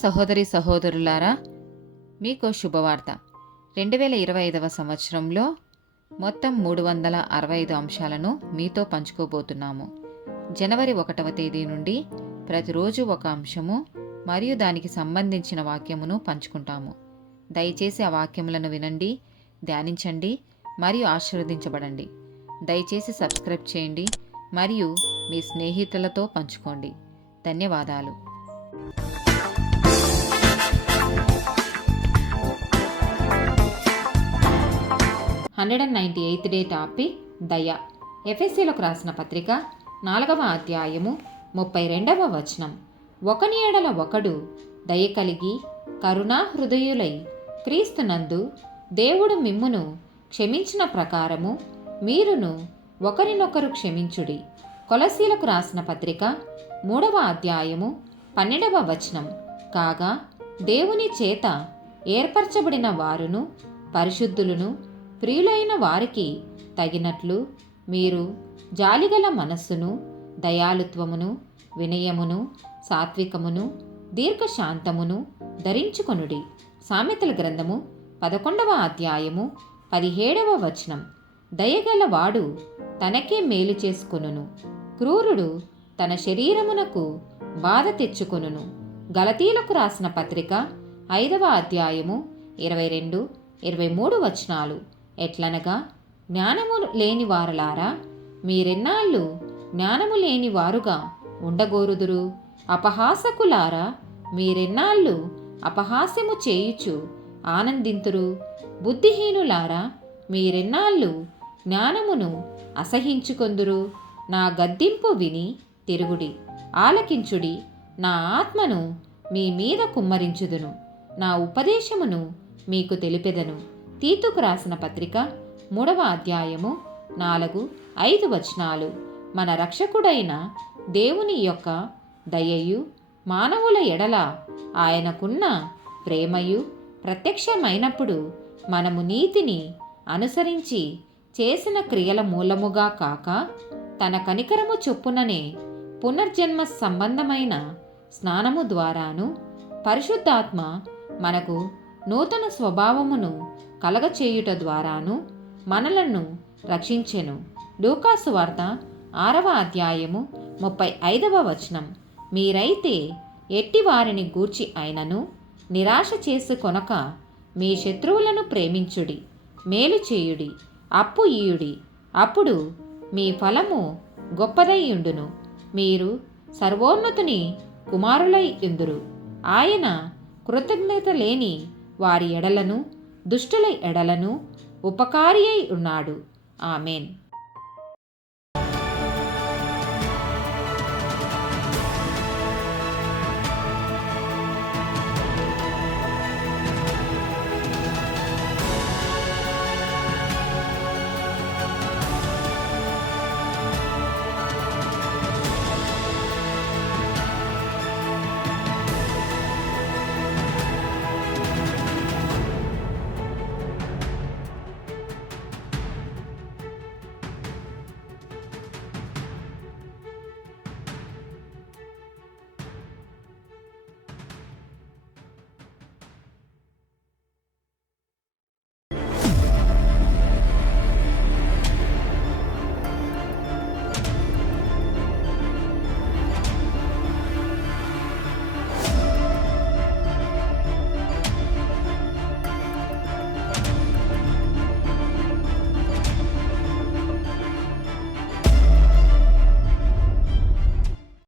సహోదరి సహోదరులారా, మీకు శుభవార్త. 2025 సంవత్సరంలో మొత్తం 365 అంశాలను మీతో పంచుకోబోతున్నాము. జనవరి 1వ తేదీ నుండి ప్రతిరోజు ఒక అంశము మరియు దానికి సంబంధించిన వాక్యమును పంచుకుంటాము. దయచేసి ఆ వాక్యములను వినండి, ధ్యానించండి మరియు ఆశీర్వదించబడండి. దయచేసి సబ్స్క్రైబ్ చేయండి మరియు మీ స్నేహితులతో పంచుకోండి. ధన్యవాదాలు. 198th డే టాపిక్ దయ. ఎఫెసీలకు రాసిన పత్రిక 4వ అధ్యాయము 32వ వచనం. ఒకని ఎడల ఒకడు దయ కలిగి కరుణా హృదయులై క్రీస్తునందు దేవుడు మిమ్మును క్షమించిన ప్రకారము మీరును ఒకరినొకరు క్షమించుడి. కొలసీలకు రాసిన పత్రిక 3వ అధ్యాయము 12వ వచనం. కాగా దేవుని చేత ఏర్పరచబడిన వారును పరిశుద్ధులను ప్రియులైన వారికి తగినట్లు మీరు జాలిగల మనస్సును, దయాలుత్వమును, వినయమును, సాత్వికమును, దీర్ఘశాంతమును ధరించుకొనుడి. సామెతల గ్రంథము 11వ అధ్యాయము 17వ వచనం. దయగలవాడు తనకే మేలు చేసుకొనును, క్రూరుడు తన శరీరమునకు బాధ తెచ్చుకొనును. గలతీలకు రాసిన పత్రిక 5వ అధ్యాయము 22-23 వచనాలు. ఎట్లనగా జ్ఞానము లేని వారలారా, మీరెన్నాళ్ళు జ్ఞానము లేని వారుగా ఉండగోరుదురు? అపహాసకులారా, మీరెన్నాళ్ళు అపహాస్యము చేయుచు ఆనందింతురు? బుద్ధిహీనులారా, మీరెన్నాళ్ళు జ్ఞానమును అసహించుకొందురు? నా గద్దింపు విని తిరుగుడి, ఆలకించుడి. నా ఆత్మను మీ మీద కుమ్మరించుదును, నా ఉపదేశమును మీకు తెలిపెదను. తీతుకు రాసిన పత్రిక 3వ అధ్యాయము 4-5 వచనాలు. మన రక్షకుడైన దేవుని యొక్క దయయు మానవుల ఎడల ఆయనకున్న ప్రేమయు ప్రత్యక్షమైనప్పుడు మనము నీతిని అనుసరించి చేసిన క్రియల మూలముగా కాక తన కనికరము చొప్పుననే పునర్జన్మ సంబంధమైన స్నానము ద్వారాను పరిశుద్ధాత్మ మనకు నూతన స్వభావమును కలగచేయుట ద్వారాను మనలను రక్షించెను. లూకాసు వార్త 6వ అధ్యాయము 35వ వచనం. మీరైతే ఎట్టి వారిని గూర్చి అయినను నిరాశ చేసుకొనక మీ శత్రువులను ప్రేమించుడి, మేలు చేయుడి, అప్పు ఇయుడి, అప్పుడు మీ ఫలము గొప్పదైయుండును. మీరు సర్వోన్నతుని కుమారులై యుందురు. ఆయన కృతజ్ఞత లేని వారి ఎడలను దుష్టుల ఎడలను ఉపకారి అయి ఉన్నాడు. ఆమెన్.